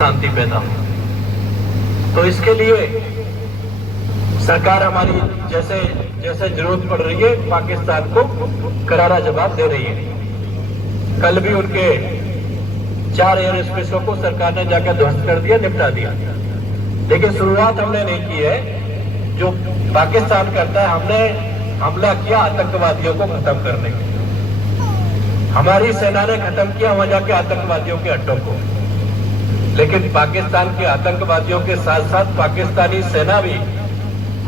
शांति पैदा हो। तो इसके लिए सरकार हमारी जैसे जैसे जरूरत पड़ रही है पाकिस्तान को करारा जवाब दे रही है। कल भी उनके 4 एयर स्पेसों को सरकार ने जाकर ध्वस्त कर दिया, निपटा दिया। लेकिन शुरुआत हमने नहीं की है। जो पाकिस्तान करता है, हमने हमला किया आतंकवादियों को खत्म करने के लिए। हमारी सेना ने खत्म किया वहां जाके आतंकवादियों के अड्डों को। लेकिन पाकिस्तान के आतंकवादियों के साथ साथ पाकिस्तानी सेना भी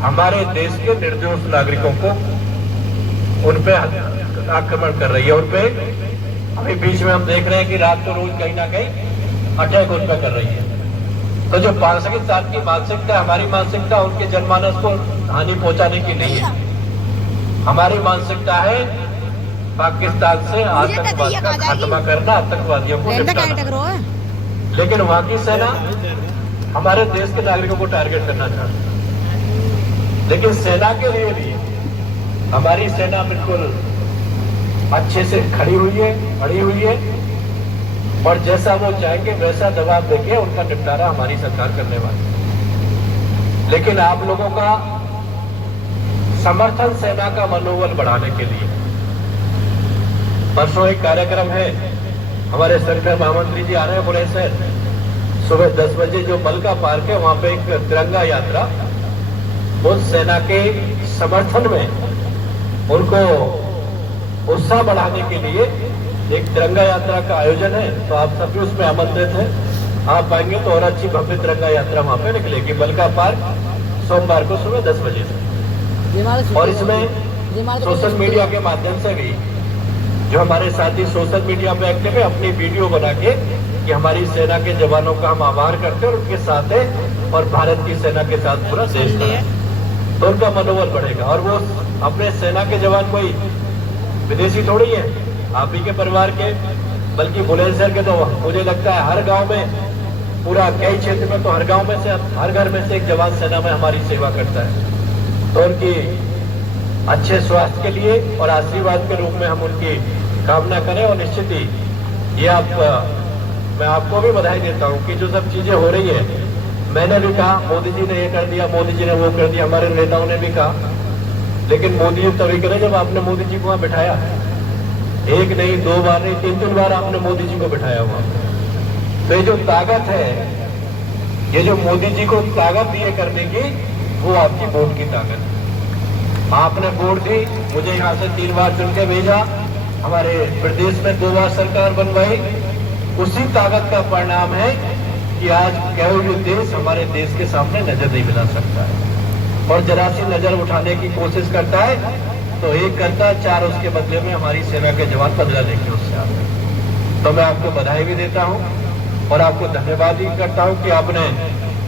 हमारे देश के निर्दोष नागरिकों को उन पे आक्रमण कर रही है। उन पे अभी बीच में हम देख रहे हैं कि रात को रोज कहीं ना कहीं अटैक उन पर कर रही है। तो जो पाकिस्तान की मानसिकता, हमारी मानसिकता उनके जनमानस को हानि पहुंचाने की नहीं है। हमारी मानसिकता है पाकिस्तान से आतंकवाद का खात्मा करना, आतंकवादियों को निपटाना। लेकिन वहां की सेना हमारे देश के नागरिकों को टारगेट करना चाहती है। लेकिन सेना के लिए भी हमारी सेना बिल्कुल अच्छे से खड़ी हुई है और जैसा वो चाहेंगे वैसा दबाव देके उनका निपटारा हमारी सरकार करने वाली। लेकिन आप लोगों का समर्थन सेना का मनोबल बढ़ाने के लिए परसों एक कार्यक्रम है। हमारे संगठन महामंत्री जी आ रहे हैं बुलंदशहर, सुबह 10 बजे जो मलका पार्क है वहां पे एक तिरंगा यात्रा, उस सेना के समर्थन में उनको उत्साह बढ़ाने के लिए एक तिरंगा यात्रा का आयोजन है। तो आप सभी उसमें आमंत्रित हैं। आप आएंगे तो और अच्छी भव्य तिरंगा यात्रा वहां पे निकलेगी मलका पार्क, सोमवार को सुबह 10 बजे से। और इसमें सोशल मीडिया के माध्यम से भी जो हमारे साथी सोशल मीडिया पे एक्टिव है, अपनी वीडियो बना के कि हमारी सेना के जवानों का हम आभार करते हैं और उनके साथ है और भारत की सेना के साथ पूरा देश है, तो उनका मनोबल बढ़ेगा। और वो अपने सेना के जवान कोई विदेशी थोड़ी है, आप ही के परिवार के, बल्कि बुलंदशहर के। तो मुझे लगता है हर गांव में, पूरा कई क्षेत्र में, तो हर गांव में से, हर घर में से एक जवान सेना में हमारी सेवा करता है। तो उनकी अच्छे स्वास्थ्य के लिए और आशीर्वाद के रूप में हम उनकी कामना करें। और निश्चित ही ये मैं आपको भी बधाई देता हूं कि जो सब चीजें हो रही है, मैंने भी कहा मोदी जी ने ये कर दिया, मोदी जी ने वो कर दिया, हमारे नेताओं ने भी कहा। लेकिन मोदी जी तभी करे जब आपने मोदी जी को वहां बिठाया। एक नहीं, 2 बार नहीं, 3 बार आपने मोदी जी को बिठाया हुआ। तो ये जो ताकत है, ये जो मोदी जी को ताकत दी है करने की, वो आपकी वोट की ताकत है। आपने वोट दी, मुझे यहाँ से 3 बार चुन के भेजा, हमारे प्रदेश में 2 बार सरकार बनवाई। उसी ताकत का परिणाम है कि आज केवल देश हमारे देश के सामने नजर नहीं मिला सकता है। और जरा सी नजर उठाने की कोशिश करता है तो एक करता है, 4 उसके बदले में हमारी सेना के जवान बदला लेके उससे आते हैं। तो मैं आपको बधाई भी देता हूं और आपको धन्यवाद भी करता हूं कि आपने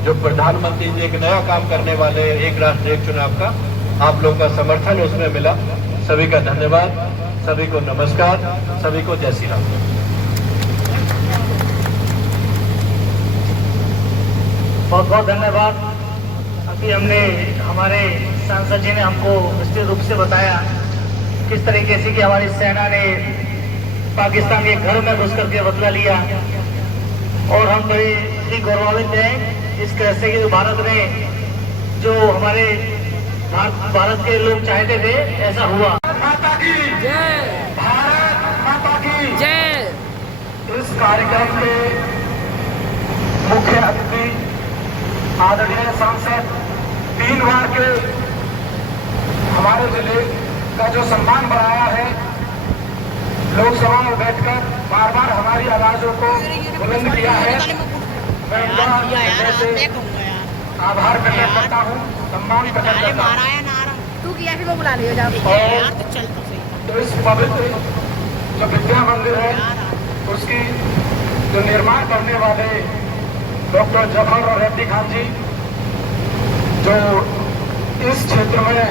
जो प्रधानमंत्री जी एक नया काम करने वाले, एक राष्ट्र एक चुनाव का, आप लोगों का समर्थन उसमें मिला। सभी का धन्यवाद, सभी को नमस्कार, सभी को जय श्री राम। बहुत बहुत धन्यवाद। अभी हमारे सांसद जी ने हमको विस्तृत रूप से बताया किस तरीके से कि हमारी सेना ने पाकिस्तान के घर में घुस करके बदला लिया। और हम बड़े ही गौरवान्वित हैं इस तरह से कि भारत ने जो हमारे भारत के लोग चाहते थे, ऐसा हुआ। माता की जय, भारत माता की जय। इस कार्यक्रम के मुख्य अतिथि आदरणीय सांसद 3 बार के हमारे जिले का जो सम्मान बढ़ाया है, लोकसभा में बैठकर बार बार हमारी आवाजों को बुलंद किया है, मैं उनका आभार प्रकट करता हूँ, सम्मान प्रकट करता हूँ। तू किया फिर वो बुला लियो जाओ। तो इस पवित्र जो विद्या मंदिर है, उसकी जो निर्माण करने वाले डॉक्टर जवाहर रेड्डी खान जी, जो इस क्षेत्र में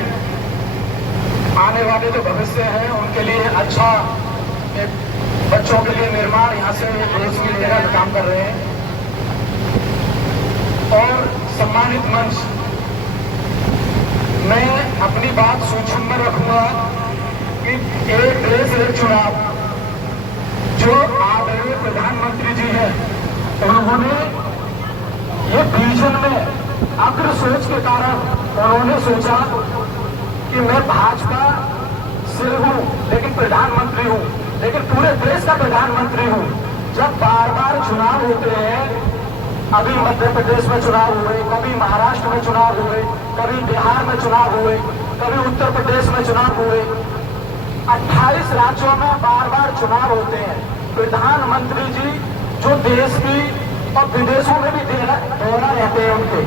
आने वाले जो भविष्य है उनके लिए अच्छा एक बच्चों के लिए निर्माण यहाँ से रोशनी देने का काम कर रहे हैं। और सम्मानित मंच, मैं अपनी बात सूक्ष्म में रखूंगा कि एक देश एक चुनाव, जो आदरणीय प्रधानमंत्री जी हैं, उन्होंने अपने अग्र सोच के कारण उन्होंने सोचा कि मैं भाजपा से हूं लेकिन प्रधानमंत्री हूं, लेकिन पूरे देश का प्रधानमंत्री हूं। जब बार बार चुनाव होते हैं, अभी मध्य प्रदेश में चुनाव हुए, कभी महाराष्ट्र में चुनाव हुए, कभी बिहार में चुनाव हुए, कभी उत्तर प्रदेश में चुनाव हुए, 28 राज्यों में बार बार चुनाव होते हैं। प्रधानमंत्री जी जो देश की और विदेशों में भी दौरा रहते हैं उनके,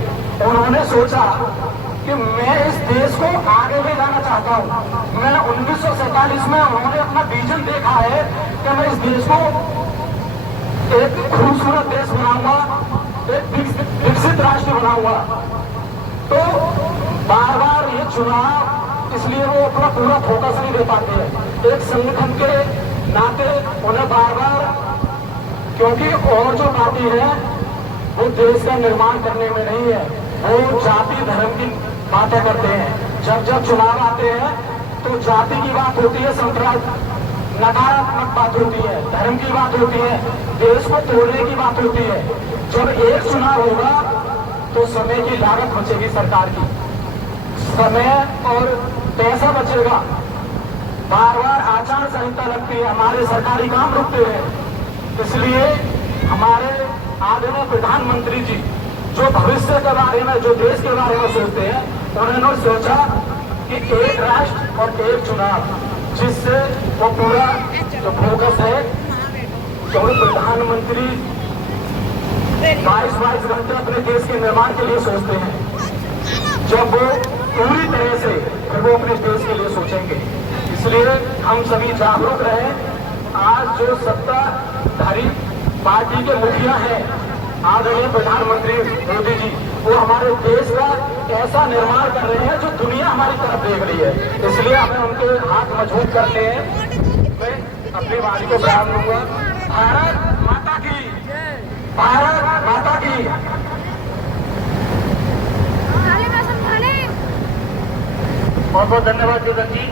उन्होंने सोचा कि मैं इस देश को आगे ले जाना चाहता हूं। मैं 1947 में उन्होंने अपना विजन देखा है कि मैं इस देश को एक खूबसूरत देश बनाऊंगा, एक विकसित राष्ट्र बनाऊंगा। तो बार बार ये चुनाव, इसलिए वो अपना पूरा फोकस नहीं दे पाते हैं। एक संगठन के नाते उन्हें बार बार, क्योंकि और जो पार्टी है वो देश का निर्माण करने में नहीं है, वो जाति धर्म की बातें करते हैं। जब जब चुनाव आते हैं तो जाति की बात होती है, नकारात्मक बात होती है, धर्म की बात होती है, देश को तोड़ने की बात होती है। जब एक चुनाव होगा तो समय की लागत बचेगी, सरकार की समय और पैसा बचेगा। बार बार आचार संहिता लगती है, हमारे सरकारी काम रुकते हैं। इसलिए हमारे आदरणीय प्रधानमंत्री जी जो भविष्य के बारे में, जो देश के बारे में सोचते हैं, उन्होंने सोचा कि एक राष्ट्र और एक चुनाव, जिससे वो पूरा जो फोकस है, क्योंकि प्रधानमंत्री 22 घंटे अपने देश के निर्माण के लिए सोचते हैं। जब वो पूरी तरह से फिर वो अपने देश के लिए सोचेंगे। इसलिए हम सभी जागरूक रहें। आज जो सत्ताधारी पार्टी के मुखिया हैं, आदरणीय प्रधानमंत्री मोदी जी, वो हमारे देश का ऐसा निर्माण कर रहे हैं जो दुनिया हमारी तरफ देख रही है। इसलिए हमें उनके हाथ मजबूत करने हैं। मैं अपनी वाणी को प्रारंभ लूंगा। भारत माता की, भारत माता की। बहुत बहुत धन्यवाद देवदत्त जी।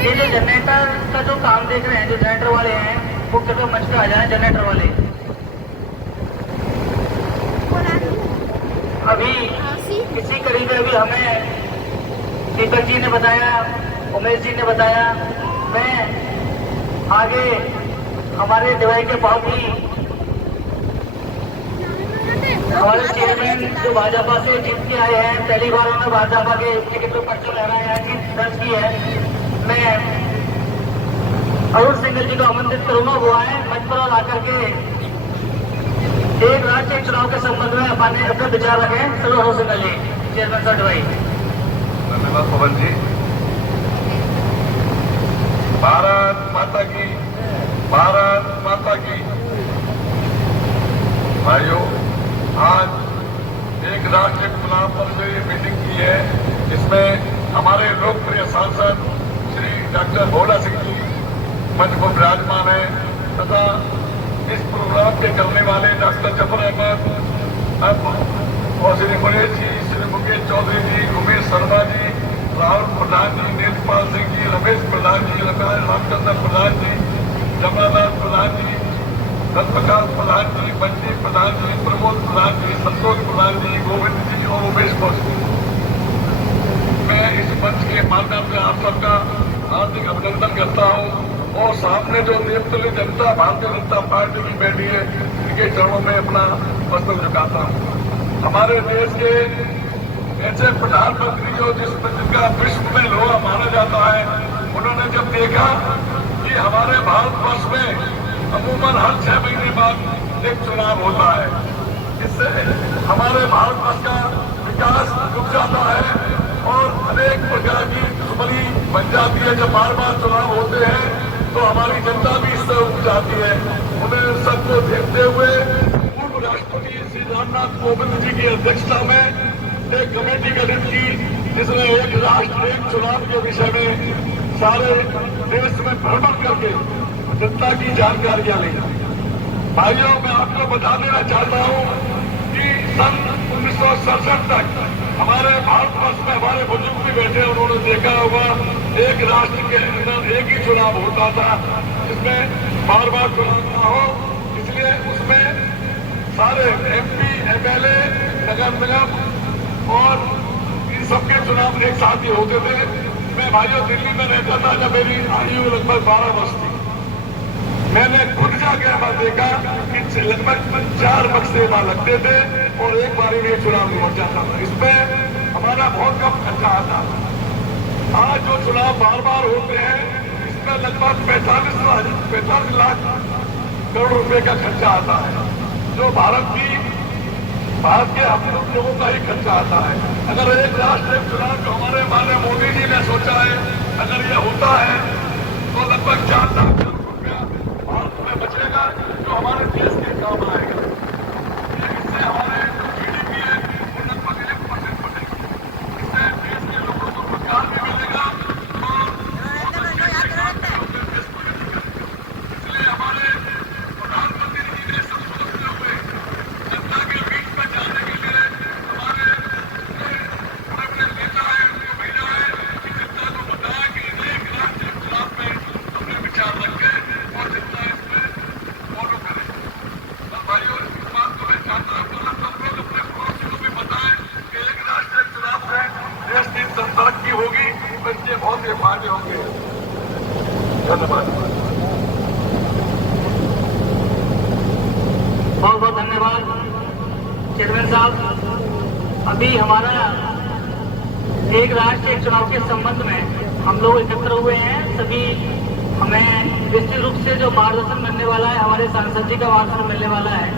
ये जो जनरेटर का जो काम देख रहे हैं, जो जनरेटर वाले हैं, वो कृपया मंच पे आ जाए। जनरेटर वाले अभी इसी कड़ी में अभी हमें दीपक जी ने बताया, उमेश जी ने बताया, मैं आगे हमारे दिवाई के पार्टी हमारे चेयरमैन जो भाजपा से जीत के आए हैं, पहली बार उन्होंने भाजपा के टिकट पर पर्चा लहराया है, जीत दर्ज की है। मैं अरुण सिंह जी को आमंत्रित करूंगा, वो आए मंच पर आकर के एक राज्य के चुनाव के संबंध में अपने विचार रखें। चलो अरुण सिंह जी, चेयरमैन सर भाई। धन्यवाद पवन जी। भारत माता की, भारत माता की। भाइयों, आज एक राष्ट्रीय चुनाव पर जो ये मीटिंग की है, इसमें हमारे लोकप्रिय सांसद श्री डॉक्टर भोला सिंह जी मंच पर विराजमान है तथा इस प्रोग्राम के करने वाले डॉक्टर जफर अहमद और श्री मुकेश जी, श्री मुकेश चौधरी जी, उमेश शर्मा जी, राहुल प्रधान जी, नेत्रपाल सिंह जी, रमेश प्रधान जी, रामचंद्र प्रधान जी, रमानाथ प्रधान जी, रत्नकांत प्रधान जी, बंटी प्रधान जी, प्रमोद प्रधान जी, संतोष प्रधान जी, गोविंद जी और उमेश कौशिक। मैं इस मंच के माध्यम से आप सबका हार्दिक अभिनंदन करता हूँ और सामने जो देवतुल्य जनता भारतीय जनता पार्टी की बैठी है, इनके चरणों में अपना मस्तक झुकाता हूँ। हमारे देश के ऐसे प्रधानमंत्री जो जिनका विश्व में लोहा माना जाता है, उन्होंने जब देखा कि हमारे भारतवर्ष में अमूमन हर 6 महीने बाद एक चुनाव होता है, इससे हमारे भारतवर्ष का विकास रुक जाता है और अनेक प्रकार की दुश्मनी बन जाती है। जब बार बार चुनाव होते हैं तो हमारी जनता भी इससे उग जाती है। उन्हें सबको देखते हुए पूर्व राष्ट्रपति श्री रामनाथ कोविंद जी की अध्यक्षता में एक कमेटी गठित की, जिसने एक राष्ट्र एक चुनाव के विषय में सारे देश में भ्रमण करके जनता की जानकारियां ली। भाइयों, मैं आपको बता देना चाहता हूं कि सन 1967 तक हमारे भारतवर्ष में हमारे बुजुर्ग भी बैठे, उन्होंने देखा होगा एक राष्ट्र के अंदर एक ही चुनाव होता था, जिसमें बार बार चुनाव ना हो। इसलिए उसमें सारे MP, MLA नगर निगम और इन सबके चुनाव एक साथ ही होते थे। मैं भाइयों दिल्ली में रहता था जब मेरी आयु लगभग 12 वर्ष थी। मैंने खुद जाके वहां देखा कि लगभग 4 बक्से वहां लगते थे और एक बारी में चुनाव निपट जाता था। इसमें हमारा बहुत कम खर्चा आता था। आज जो चुनाव बार बार होते हैं इसमें लगभग 45 लाख करोड़ रुपए का खर्चा आता है, जो भारत के हम लोगों का ही खर्चा आता है। अगर एक राष्ट्र एक चुनाव जो हमारे माननीय मोदी जी ने सोचा है, अगर ये होता है तो लगभग 4 लाख करोड़ रुपया भारत में बचेगा, जो हमारे देश के काम आएगा। इससे हमारे जो GDP है वो लगभग 1% बढ़ेगा। इससे देश के लोगों को रोजगार भी मिलेगा और इसलिए हमारे प्रधानमंत्री जी ने सब सोचते हुए जनता के बीच में जाने के लिए हमारे अपने नेता है उनको भेजा है कि जनता को बताया कि एक राष्ट्रीय चुनाव में अपने विचार रखें और जनता इसमें फॉलो करे। और भाइयों इस बात को मैं चाहता हूँ सब लोग अपने पड़ोसी को भी बताएं कि एक राष्ट्रीय चुनाव से देश की तरक्की होगी, इसके बहुत से फायदे होंगे। धन्यवाद। बहुत बहुत धन्यवाद चेयरमैन साहब। अभी हमारा एक राष्ट्र एक चुनाव के संबंध में हम लोग एकत्र हुए हैं। सभी हमें विस्तृत रूप से जो मार्गदर्शन मिलने वाला है, हमारे सांसद जी का मार्गदर्शन मिलने वाला है।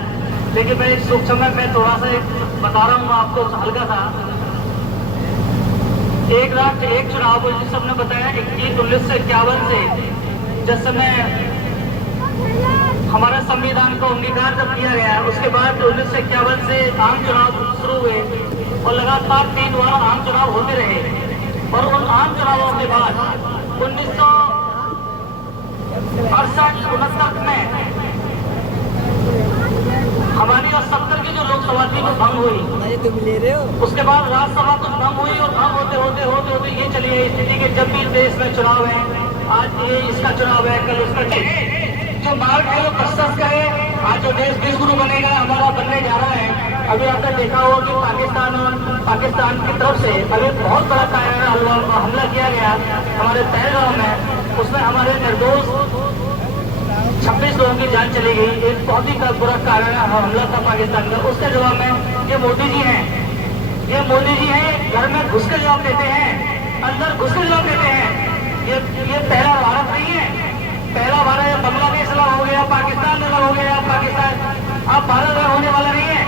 लेकिन मैं इस सूक्ष्म में मैं थोड़ा सा बता रहा हूँ आपको हल्का सा। एक राष्ट्र एक चुनाव जिस सबने बताया 1951 से जिस समय हमारा संविधान को अंगीकार जब किया गया, उसके बाद 1951 से आम चुनाव शुरू हुए और लगातार 3 बार आम चुनाव होते रहे। और उन आम चुनावों के बाद 1968-69 में हमारी और 70 की जो लोकसभा थी वो भंग हुई। उसके बाद राज्यसभा कुछ भंग हुई और भंग होते होते होते होते ये चली है स्थिति कि जब भी देश में चुनाव है, आज ये इसका चुनाव है, कल उसका जो मार्ग है वो प्रशस्त का है। आज जो देश विश्वगुरु बनेगा हमारा बनने जा रहा है। अभी आपने देखा होगा कि पाकिस्तान की तरफ से अभी बहुत बड़ा हमला किया गया हमारे पहलगाम में। उसमें हमारे निर्दोष 26 लोगों की जान चली गई। एक बहुत ही बुरा कारण हमला था पाकिस्तान का। उसके जवाब में ये मोदी जी हैं, घर में घुस के जवाब देते हैं, अंदर घुस के जवाब देते हैं। ये पहला भारत नहीं है। पहला भारत बांग्लादेश अलग हो गया, पाकिस्तान अलग हो गया, पाकिस्तान अब भारत अलग होने वाला नहीं है।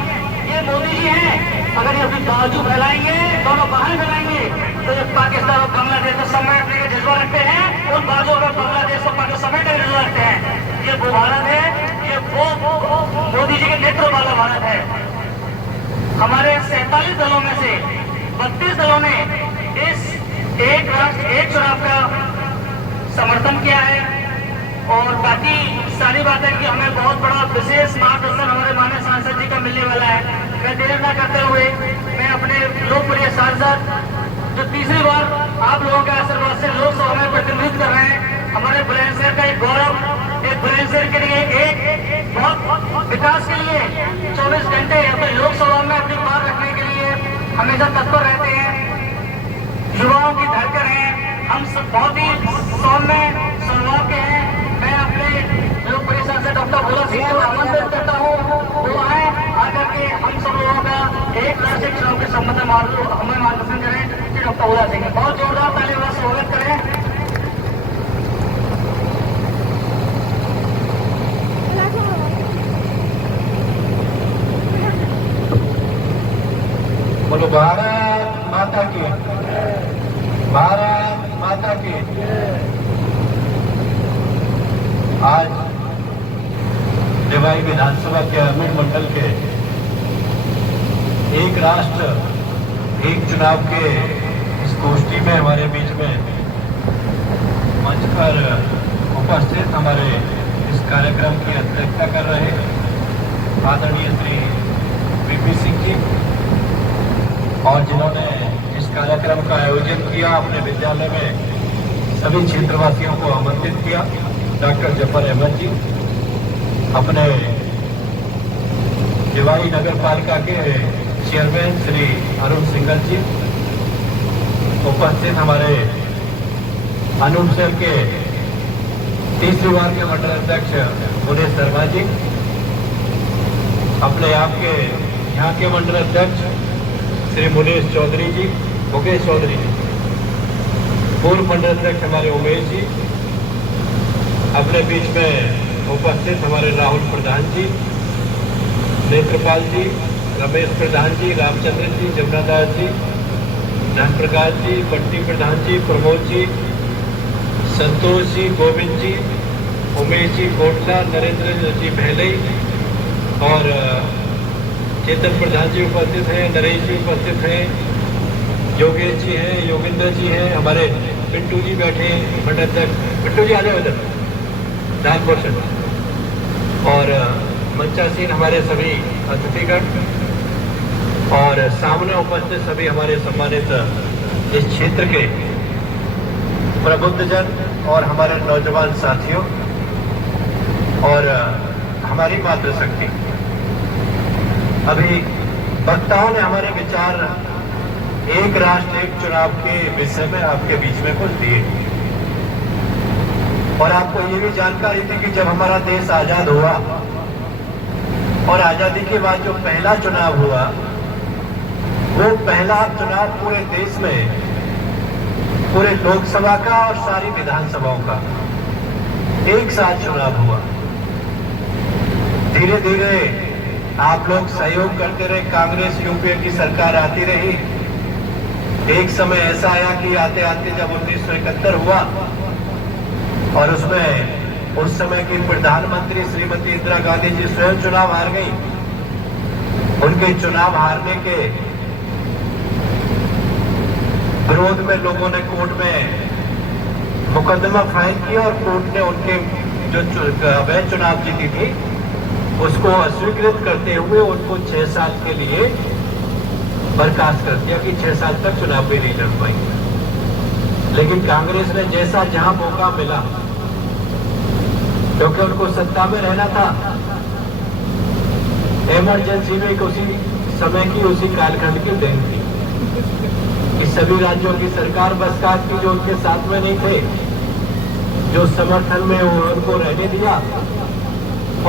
ये मोदी जी हैं। अगर ये अपनी बाजू फैलाएंगे, दोनों बाहर फैलाएंगे तो ये पाकिस्तान और बांग्लादेश को समेटने का जज्बा रखते हैं। उन बाजू में बांग्लादेश और पाकिस्तान समेटने का जज्बा रखते हैं। ये वो भारत है, ये वो मोदी जी के नेतृत्व वाला भारत है। हमारे 47 दलों में से 32 दलों ने इस एक राष्ट्र एक चुनाव का समर्थन किया है। और बाकी सारी बातें कि हमें बहुत बड़ा विशेष मार्गदर्शन हमारे माननीय सांसद जी का मिलने वाला है। मैं देर न करते हुए मैं अपने लोकप्रिय सांसद जो तीसरी बार आप लोगों के आशीर्वाद से लोकसभा में प्रतिनिधित्व कर रहे हैं, हमारे बुलंदशहर का एक गौरव, एक बुलंदशहर के लिए एक बहुत विकास के लिए 24 घंटे अपने लोकसभा में अपनी बात रखने के लिए हमेशा तत्पर रहते हैं। युवाओं की धड़कन है। हम सब बहुत ही सौम्य स्वभाव के हैं। मैं अपने लोकप्रिय सांसद डॉक्टर भोला सिंह को आमंत्रित करता हूँ, वो आए आकर के हम सब लोगों का एक राष्ट्रीय चुनाव के संबंध में हमें मार्गदर्शन करें कि डॉक्टर भोला सिंह बहुत जोरदार ताली वाला स्वागत करें। बोलो भारत माता की, भारत माता की। आज रेवाड़ी विधानसभा के अमीर मंडल के एक राष्ट्र एक चुनाव के इस गोष्ठी में हमारे बीच में मंच पर उपस्थित हमारे इस कार्यक्रम की अध्यक्षता कर रहे आदरणीय श्री वीपी सिंह जी और जिन्होंने इस कार्यक्रम का आयोजन किया, अपने विद्यालय में सभी क्षेत्रवासियों को आमंत्रित किया, डॉक्टर जफर अहमद जी, अपने रेवाड़ी नगर पालिका के चेयरमैन श्री अरुण सिंघल जी, उपस्थित हमारे अनूपसर के तीसरी बार के मंडल अध्यक्ष मुनीश शर्मा जी, अपने आप के यहाँ के मंडल अध्यक्ष श्री मुकेश चौधरी जी, पूर्व मंडल अध्यक्ष हमारे उमेश जी, अपने बीच में उपस्थित हमारे राहुल प्रधान जी, नेत्रपाल जी, रमेश प्रधान जी, रामचंद्र जी, जमुनादास जी, धन प्रकाश जी, बंटी प्रधान जी, प्रमोद जी, संतोष जी, गोविंद जी, उमेश जी कोटला, नरेंद्र जी भैलई और चेतन प्रधान जी उपस्थित हैं, नरेश जी उपस्थित हैं, योगेश जी हैं, योगिंदर जी हैं, हमारे पिंटू जी बैठे हैं, मंडल अध्यक्ष पिंटू जी आ जाओ इधर, नागपुर से, और मंचासीन हमारे सभी अतिथिगण और सामने उपस्थित सभी हमारे सम्मानित इस क्षेत्र के प्रबुद्धजन और हमारे नौजवान साथियों और हमारी मातृशक्ति। अभी वक्ताओं ने हमारे विचार एक राष्ट्र एक चुनाव के विषय में आपके बीच में कुछ दिए और आपको ये भी जानकारी थी कि जब हमारा देश आजाद हुआ और आजादी के बाद जो पहला चुनाव हुआ, वो पहला चुनाव पूरे देश में, पूरे लोकसभा का और सारी विधानसभाओं का एक साथ चुनाव हुआ। धीरे धीरे आप लोग सहयोग करते रहे, कांग्रेस यूपीए की सरकार आती रही। एक समय ऐसा आया कि आते आते जब 1971 हुआ और उसमें उस समय की प्रधानमंत्री श्रीमती इंदिरा गांधी जी स्वयं चुनाव हार गई। उनके चुनाव हारने के विरोध में लोगों ने कोर्ट में मुकदमा फाइल किया और कोर्ट ने उनके जो अवैध चुनाव जीती थी उसको अस्वीकृत करते हुए उनको 6 साल के लिए बर्खास्त कर दिया कि 6 साल तक चुनाव भी नहीं लड़ पाएंगे। लेकिन कांग्रेस ने जैसा जहां मौका मिला, क्योंकि उनको सत्ता में रहना था, इमरजेंसी में उसी समय की, उसी कालखंड की देन थी कि सभी राज्यों की सरकार बरसात की जो उनके साथ में नहीं थे, जो समर्थन में उनको रहने दिया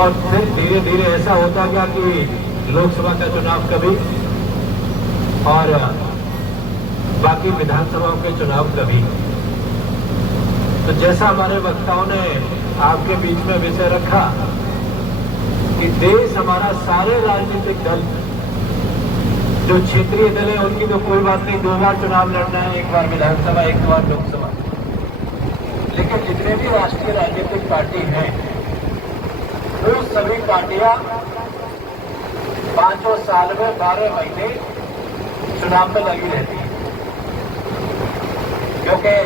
और फिर धीरे धीरे ऐसा होता गया कि लोकसभा का चुनाव कभी और बाकी विधानसभाओं के चुनाव कभी। तो जैसा हमारे वक्ताओं ने आपके बीच में विषय रखा कि देश हमारा सारे राजनीतिक दल, जो क्षेत्रीय दल है उनकी तो कोई बात नहीं, 2 बार चुनाव लड़ना है, 1 बार विधानसभा 1 बार लोकसभा, लेकिन जितने भी राष्ट्रीय राजनीतिक पार्टी हैं वो सभी पार्टियां 5 साल में 12 महीने चुनाव में लगी रहती है। क्योंकि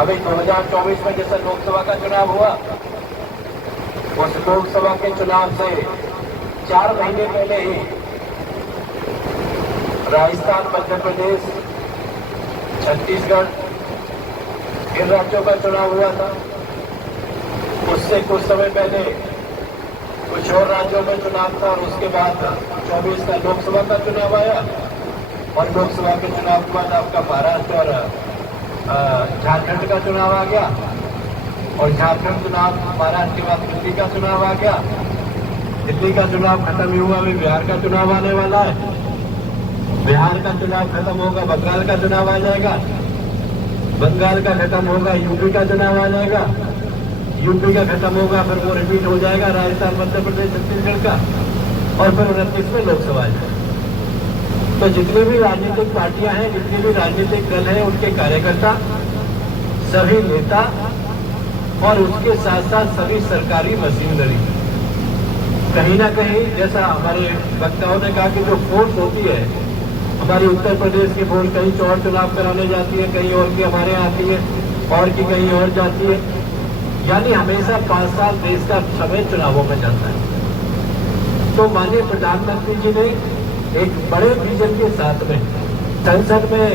अभी 2024 में जैसे लोकसभा का चुनाव हुआ, उस लोकसभा के चुनाव से 4 महीने पहले ही राजस्थान, मध्य प्रदेश, छत्तीसगढ़, इन राज्यों का चुनाव हुआ था। उससे कुछ समय पहले कुछ और राज्यों में चुनाव था और उसके बाद 24 का लोकसभा का चुनाव आया और लोकसभा के चुनाव के बाद आपका महाराष्ट्र और झारखंड का चुनाव आ गया और झारखंड चुनाव, महाराष्ट्र के बाद दिल्ली का चुनाव आ गया। दिल्ली का चुनाव खत्म ही हुआ, अभी बिहार का चुनाव आने वाला है। बिहार का चुनाव खत्म होगा, बंगाल का चुनाव आ जाएगा। बंगाल का खत्म होगा, यूपी का चुनाव आ जाएगा। यूपी का खत्म होगा, फिर वो रिपीट हो जाएगा राजस्थान, मध्य प्रदेश, छत्तीसगढ़ का, और फिर 29 में लोकसभा आ जाएगा। तो जितनी भी राजनीतिक पार्टियां हैं, जितने भी राजनीतिक दल हैं, उनके कार्यकर्ता, सभी नेता और उसके साथ साथ सभी सरकारी मशीनरी कहीं ना कहीं, जैसा हमारे वक्ताओं ने कहा कि जो फोर्स होती है हमारी उत्तर प्रदेश की फोर्स कहीं और चुनाव कराने जाती है, कहीं और की हमारे यहाँ आती है, और की कहीं और जाती है, यानी हमेशा 5 साल देश का समय चुनावों में जाता है। तो माननीय प्रधानमंत्री जी ने एक बड़े विजन के साथ में संसद में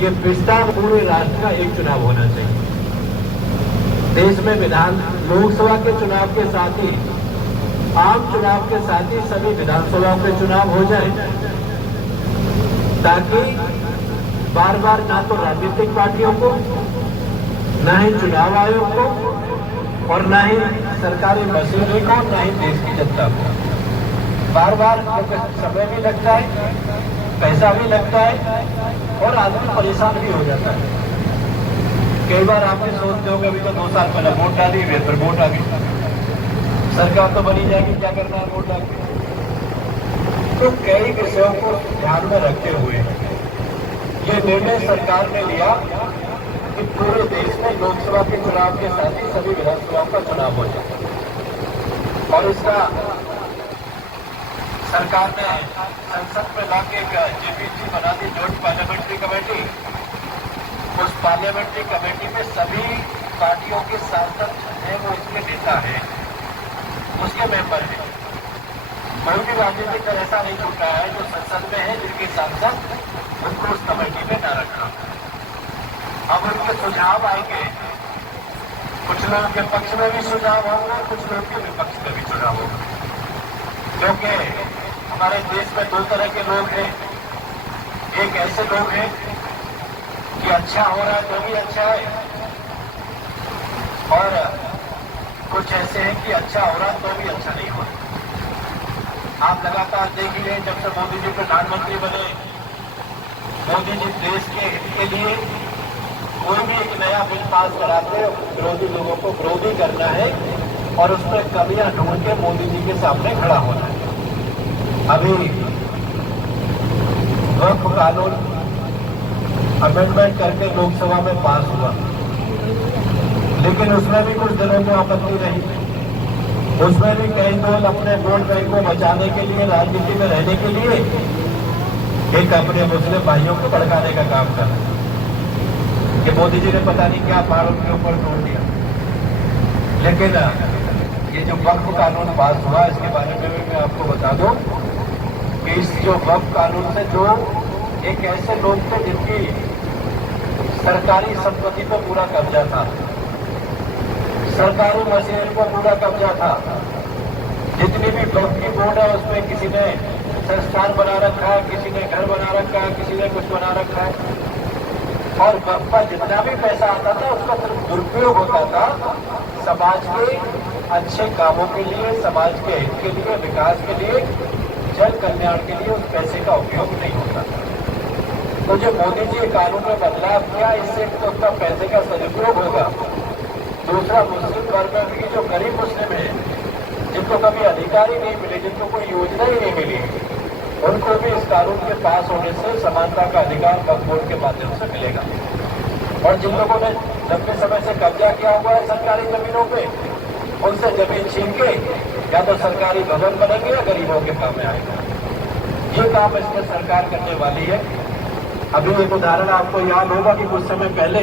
ये विस्तार, पूरे राष्ट्र का एक चुनाव होना चाहिए। देश में लोकसभा के चुनाव के साथ ही आम चुनाव के साथ ही सभी विधानसभाओं के चुनाव हो जाए, ताकि बार बार ना तो राजनीतिक पार्टियों को, न ही चुनाव आयोग को और न ही सरकारी मशीनरी को, न ही देश की जनता को बार बार समय भी लगता है, पैसा भी लगता है और आदमी परेशान भी हो जाता है। कई बार आपने सोचते हो कि अभी तो 2 साल पहले वोट डाली हुई, फिर वोट आ गई, सरकार तो बनी जाएगी, क्या करना है वोट डाल के। तो कई विषयों को ध्यान में रखते हुए ये निर्णय सरकार ने लिया कि पूरे देश में लोकसभा के चुनाव के साथ ही सभी विधानसभाओं का चुनाव हो जाए। और इसका सरकार ने संसद में लाके जेपीसी बना दी, जॉइंट पार्लियामेंट्री कमेटी। उस पार्लियामेंट्री कमेटी में सभी पार्टियों के सांसद हैं, वो इसके नेता हैं, उसके मेंबर हैं। कोई भी राजनीतिक दल ऐसा नहीं छूटा है जो संसद में है जिनके सांसद उनको उस कमेटी में न रखना। अब उनके सुझाव आएंगे, कुछ लोगों के पक्ष में भी सुझाव होंगे, कुछ लोगों के विपक्ष में भी सुझाव होगा, क्योंकि हमारे देश में 2 तरह के लोग हैं। एक ऐसे लोग हैं कि अच्छा हो रहा है तो भी अच्छा है, और कुछ ऐसे हैं कि अच्छा हो रहा है तो भी अच्छा नहीं हो रहा। आप लगातार देख ही रहे, जब से मोदी जी प्रधानमंत्री बने, मोदी जी देश के हित के लिए कोई भी एक नया बिल पास कराते विरोधी लोगों को विरोधी करना है और उसमें कमियां ढूंढ के मोदी जी के सामने खड़ा होना है। अभी वक्फ कानून अमेंडमेंट करके लोकसभा में पास हुआ, लेकिन उसमें भी कुछ दिनों को आपत्ति रही। उसमें भी कई दल अपने वोट बैंक को बचाने के लिए, राजनीति में रहने के लिए एक अपने मुस्लिम भाइयों को भड़काने का काम कर रहे हैं कि मोदी जी ने पता नहीं क्या पहाड़ उनके ऊपर तोड़ दिया। लेकिन ये जो वक्फ कानून पास हुआ, इसके बारे में भी मैं आपको बता दूं कि इस जो वक्फ कानून से जो एक ऐसे लोग थे जिनकी सरकारी संपत्ति पर पूरा कब्जा था, सरकारी मशीनरी पर पूरा कब्जा था, जितनी भी वक्फ की बोर्ड है उसमें किसी ने संस्थान बना रखा है, किसी ने घर बना रखा है, किसी ने कुछ बना रखा है, और वक्फ पर जितना भी पैसा आता था उसका सिर्फ दुरुपयोग होता था समाज के अच्छे कामों के लिए, समाज के हित के लिए, विकास के लिए, जन कल्याण के लिए उस पैसे का उपयोग नहीं होता था। तो जो मोदी जी कानून में बदलाव किया, इससे तो उसका पैसे का सदुपयोग होगा। दूसरा, मुस्लिम वर्ग में भी जो गरीब मुस्लिम है, जिनको कभी अधिकार ही नहीं मिले, जिनको कोई योजना ही नहीं मिली, उनको भी इस कानून के पास होने से समानता का अधिकार वक्फ बोर्ड के माध्यम से मिलेगा। और जिन लोगों ने लंबे समय से कब्जा किया हुआ है सरकारी जमीनों पे, उनसे जमीन छीन के या तो सरकारी भवन बनेंगे या गरीबों के काम में आएगा। ये काम इसमें सरकार करने वाली है। अभी एक उदाहरण आपको याद होगा कि कुछ समय पहले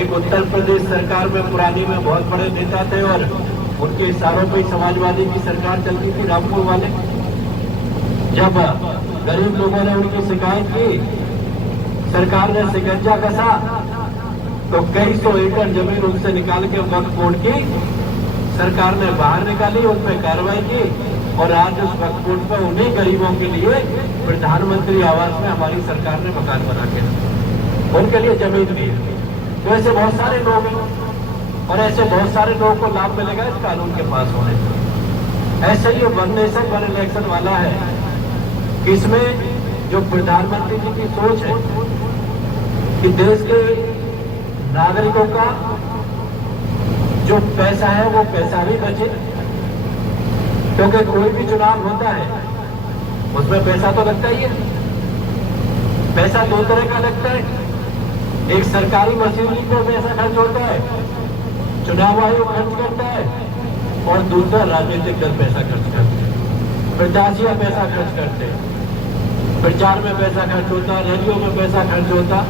एक उत्तर प्रदेश सरकार में पुरानी में बहुत बड़े नेता थे और उनके इशारों पर समाजवादी की सरकार चलती थी, रामपुर वाले। जब गरीब लोगों ने उनकी शिकायत की, सरकार ने शिकंजा कसा तो कई सौ एकड़ जमीन उनसे निकाल के वक्फ बोर्ड की सरकार ने बाहर निकाली, उन पर कार्रवाई की और आज उस वक्फ बोर्ड पर उन्हीं गरीबों के लिए प्रधानमंत्री आवास में हमारी सरकार ने मकान बना के रखा, उनके लिए जमीन दी। तो ऐसे बहुत सारे लोग हैं और ऐसे बहुत सारे लोगों को लाभ मिलेगा इस कानून के पास होने से। ऐसे ही वन नेशन वन इलेक्शन वाला है, इसमें जो प्रधानमंत्री जी की सोच है कि देश के नागरिकों का जो पैसा है वो पैसा भी बचे, क्योंकि कोई भी चुनाव होता है उसमें पैसा तो लगता ही है। पैसा 2 तरह का लगता है, एक सरकारी मशीनरी पर पैसा खर्च होता है, चुनाव आयोग खर्च करता है, और दूसरा राजनीतिक दल पैसा खर्च करते हैं, प्रत्याशियां पैसा खर्च करते हैं, प्रचार में पैसा खर्च होता, रैलियों में पैसा खर्च होता,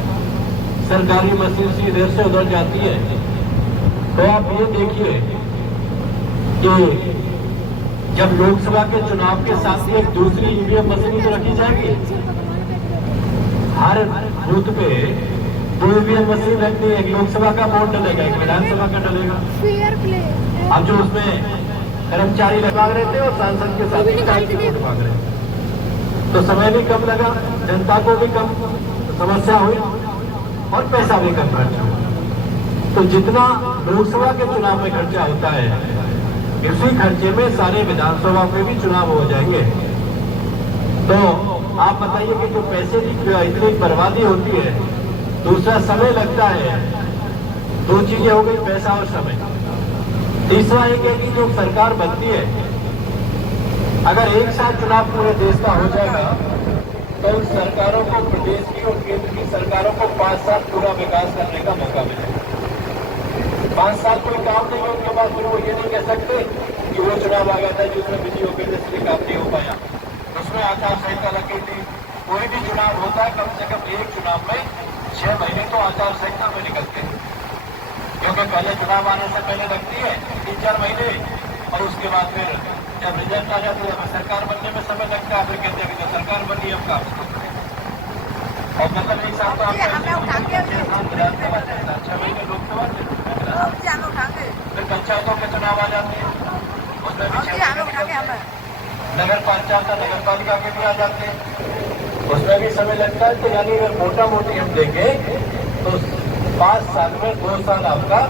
सरकारी मशीनरी इधर से उधर जाती है। तो आप ये देखिए कि जब लोकसभा के चुनाव के साथ एक दूसरी ईवीएम मशीन तो रखी जाएगी, हर बूथ पे 2 ईवीएम मशीन रखनी है, एक लोकसभा का वोट डलेगा, एक विधानसभा का डलेगा। अब जो उसमें कर्मचारी मांग रहे थे और सांसद के साथ टाइम से वोट मांग रहे थे, तो समय भी कम लगा, जनता को भी कम समस्या हुई और पैसा भी कम खर्च हुआ। तो जितना लोकसभा के चुनाव में खर्चा होता है, इसी खर्चे में सारे विधानसभा में भी चुनाव हो जाएंगे। तो आप बताइए कि जो पैसे की इतनी बर्बादी होती है, दूसरा समय लगता है, दो चीजें हो गई, पैसा और समय। तीसरा एक है कि जो सरकार बनती है, अगर एक साथ चुनाव पूरे देश का हो जाएगा तो उन सरकारों को, प्रदेश की और केंद्र की सरकारों को 5 साल पूरा विकास करने का मौका मिलेगा। 5 साल कोई काम नहीं है उनके पास, फिर वो ये नहीं कह सकते कि वो चुनाव आ गया था जिसमें बिजी हो गए इसलिए काम नहीं हो पाया। उसमें आचार संहिता लगी थी। कोई भी चुनाव होता है, कम से कम एक चुनाव में 6 महीने तो आचार संहिता में निकलते हैं, क्योंकि पहले चुनाव आने से पहले लगती है 3-4 महीने, और उसके बाद फिर जब रिजल्ट आ जाता है, सरकार बनने में समय लगता है, फिर कहते हैं कि जब सरकार बनी अब काम और मतलब एक साथ तो आप विधानसभा चलता, 6 महीने लोकसभा चलता, फिर पंचायतों के चुनाव आ जाते हैं, उसमें भी 6 महीने निकलते हैं, नगर पंचायत नगर पालिका के भी आ जाते हैं, उसमें भी समय लगता है। तो यानी अगर मोटा मोटी हम देखें तो 5 साल में 2 साल आपका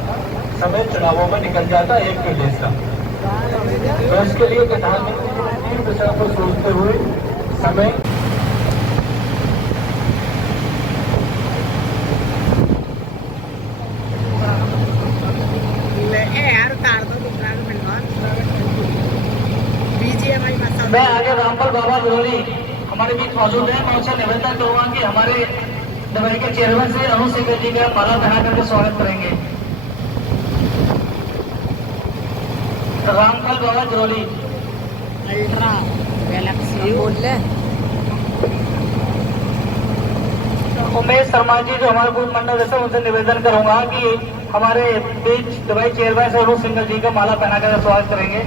समय चुनावों में निकल जाता है एक प्रदेश का। तो इसके लिए प्रधानमंत्री जी ने 3 दिशा को सोचते हुए समय मैं आगे रामपाल बाबा विरोली हमारे बीच मौजूद है। मैं उनसे निवेदन करूंगा कि हमारे दवाई के चेयरमैन से अनु सिंह जी का माला पहना करके स्वागत करेंगे। रामपाल बाबा विरोली अल्ट्रा गैलेक्सी बोल ले। उमेश शर्मा जी जो हमारे बूथ मंडल से, उनसे निवेदन करूंगा कि हमारे बीच दवाई चेयरमैन से अनु सिंह जी का माला पहना कर स्वागत करेंगे।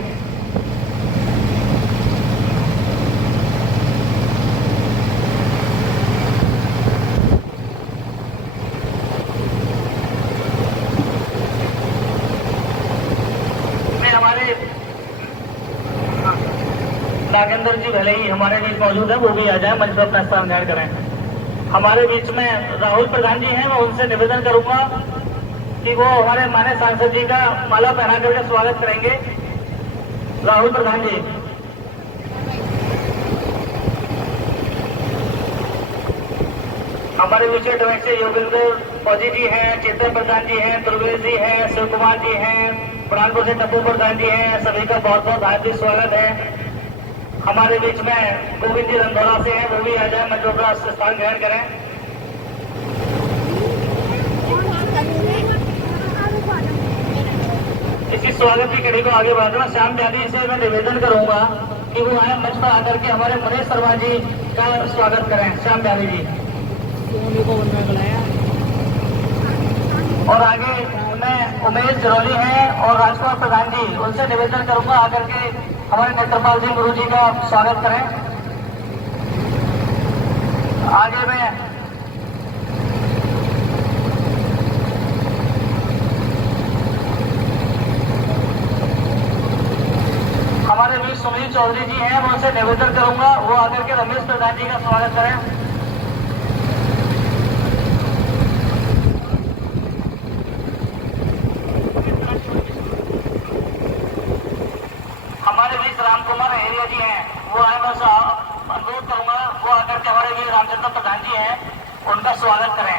नागेंद्र जी भले ही हमारे बीच मौजूद है, वो भी आ जाए, मंच पर अपना स्थान ग्रहण करें। हमारे बीच में राहुल प्रधान जी हैं, मैं उनसे निवेदन करूंगा कि वो हमारे माननीय सांसद जी का माला पहना करके स्वागत करेंगे। राहुल प्रधान जी। हमारे बीच में डायरेक्टर योगेंद्र फौजी जी हैं, चेतन प्रधान जी हैं, दुर्वेश जी हैं, शिव कुमार जी हैं, बुरहानपुर से टप्पू प्रधान जी हैं, सभी का बहुत बहुत हार्दिक स्वागत है। हमारे बीच में गोविंद जी रंधौरा से हैं, वो भी आ जाए, मंच पर स्थान ग्रहण करें। इसी स्वागत की कड़ी को आगे बढ़ाना श्याम त्यागी से मैं निवेदन करूंगा कि वो आए, मंच पर आकर के हमारे मनीष शर्मा जी का स्वागत करें। श्याम त्यागी जी और आगे में उमेश जरौली हैं और राजकुमार प्रधान जी, उनसे निवेदन करूंगा आकर के हमारे नेत्रपाल सिंह गुरु जी का स्वागत करें। आगे में हमारे बीच सुनील चौधरी जी हैं, मैं उनसे निवेदन करूंगा वो आकर के रमेश प्रधान जी का स्वागत करें। रामकुमार एरिया जी हैं, वो आए, मैं अनुरोध करूंगा वो आकर के हमारे भी रामचंद्र प्रधान जी हैं, उनका स्वागत करें।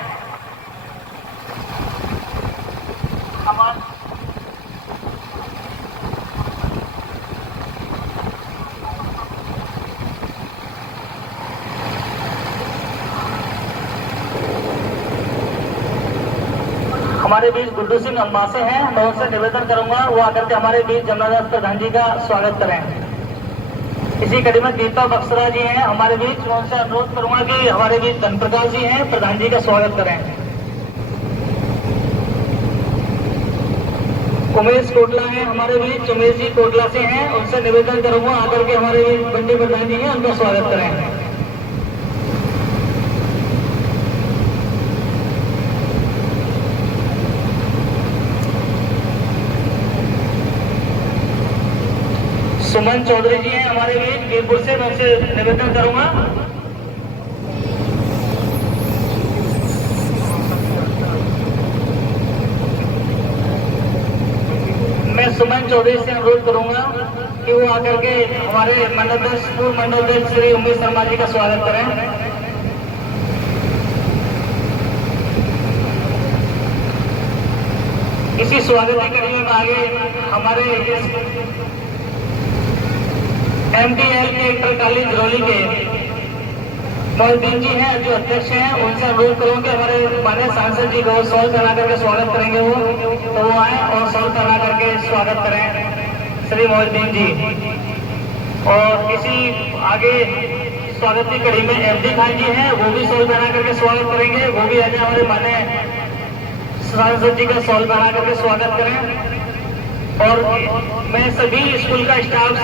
हमारे बीच गुड्डू सिंह अम्बासे हैं, मैं उनसे निवेदन करूंगा वो आकर के हमारे बीच जमनादास प्रधान जी का स्वागत करें। इसी कड़ी में दीपक बक्सरा जी हैं हमारे बीच, मैं उनसे अनुरोध करूंगा कि हमारे बीच धन प्रकाश जी हैं, प्रधान जी का स्वागत करें। उमेश कोटला हैं हमारे बीच, उमेश जी कोटला से हैं, उनसे निवेदन करूंगा आकर के हमारे बीच बंटी प्रधान जी हैं, उनका स्वागत करें। सुमन चौधरी जी हैं हमारे बीच वीरपुर से, मैं उनसे निवेदन करूंगा। मैं सुमन चौधरी से अनुरोध करूंगा कि वो आकर के हमारे मंडलाध्यक्ष पूर्व मंडलाध्यक्ष श्री उमेश शर्मा जी का स्वागत करें। इसी स्वागत की कड़ी में आगे हमारे MDL के इंटर कॉलेज झिरोली के मोहद्दीन जी हैं जो अध्यक्ष हैं, उनसे अनुरोध करूँ कि हमारे माननीय सांसद जी को सॉल पहना करके स्वागत करेंगे वो, तो वो आए और सॉल पहना करके स्वागत करें श्री मोहद्दीन जी। और इसी आगे स्वागत की कड़ी में FD खान जी हैं, वो भी सॉल पहना करके स्वागत करेंगे, वो भी आज हमारे माननीय सांसद जी का सॉल पहना करके स्वागत करें। और मैं सभी स्कूल का स्टाफ